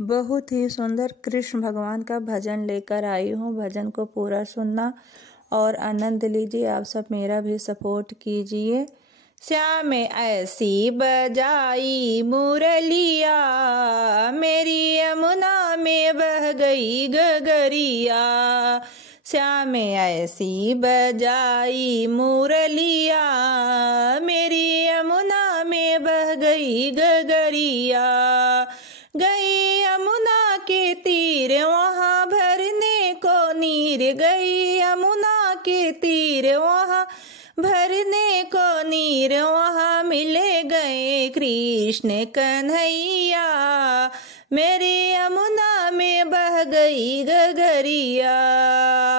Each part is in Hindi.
बहुत ही सुंदर कृष्ण भगवान का भजन लेकर आई हूँ। भजन को पूरा सुनना और आनंद लीजिए। आप सब मेरा भी सपोर्ट कीजिए। श्याम ऐसी बजाई मुरलिया, मेरी यमुना में बह गई गगरिया। श्याम ऐसी बजाई मुरलिया, मेरी यमुना में बह गई गगरिया। गई यमुना के तीर वहाँ भरने को नीर, गई यमुना के तीर वहाँ भरने को नीर। वहाँ मिले गए कृष्ण कन्हैया, मेरी यमुना में बह गई गगरिया।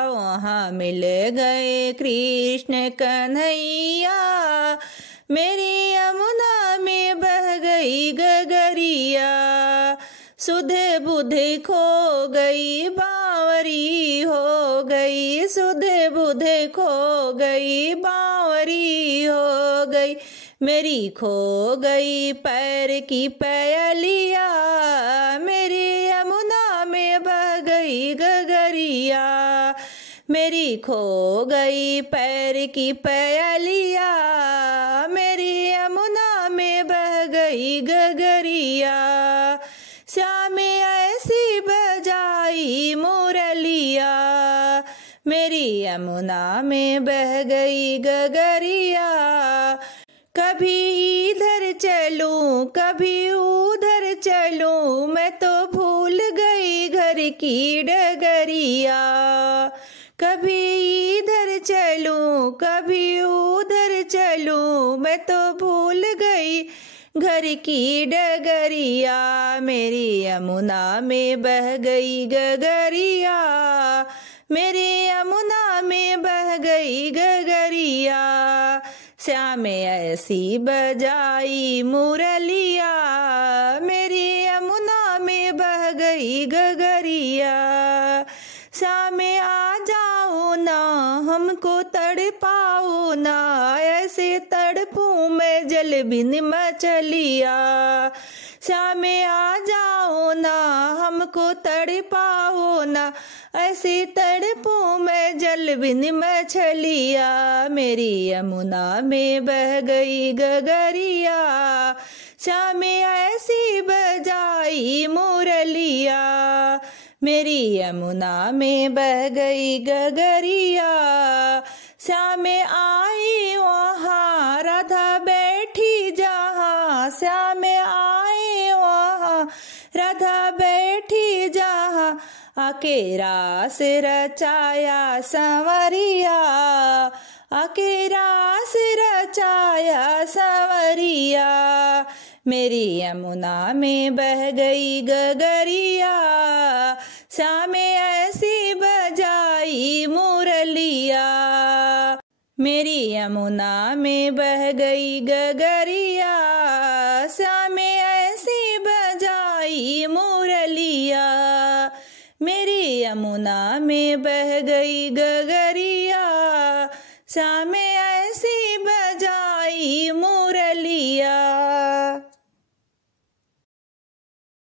वहाँ मिले गए कृष्ण कन्हैया, मेरी यमुना में बह गई गगरिया। सुध बुध खो गई बावरी हो गई, सुध बुध खो गई बावरी हो गई। मेरी खो गई पैर की पैलिया, मेरी यमुना में बह गई गगरिया। मेरी खो गई पैर की पैलिया, मेरी यमुना में बह गई गगरिया। श्याम ऐसी बजाई मुरलिया, मेरी यमुना में बह गई गगरिया। कभी इधर चलूं कभी उधर चलूं, मैं तो भूल गई घर की डगरिया। कभी इधर चलूं कभी उधर चलूं, मैं तो भूल गई घर की डगरिया। मेरी यमुना में बह गई गगरिया, मेरी यमुना में बह गई गगरिया। श्याम ऐसी बजाई मुरलिया, मेरी यमुना में बह गई गगरिया। श्याम आ जाओ ना हमको तड़पाओ ना, ऐसे तड़पूं मैं जल बिन मछलिया। श्याम आ जाओ ना हमको तड़पाओ ना, ऐसे तड़पूं मैं जल बिन मछलिया। मेरी यमुना में बह गई गगरिया, श्याम ऐसी बजाई मुरलिया। मेरी यमुना में बह गई गगरिया। श्याम आई वहाँ राधा बैठी जहाँ, श्याम आए वहाँ राधा बैठी जहाँ। आके रास रचाया संवरिया, आके रास रचाया संवरिया। मेरी यमुना में बह गई गगरिया, श्याम ऐसी बजाई मुरलिया। मेरी यमुना में बह गई गगरिया, श्याम ऐसी बजाई मुरलिया। मेरी यमुना में बह गई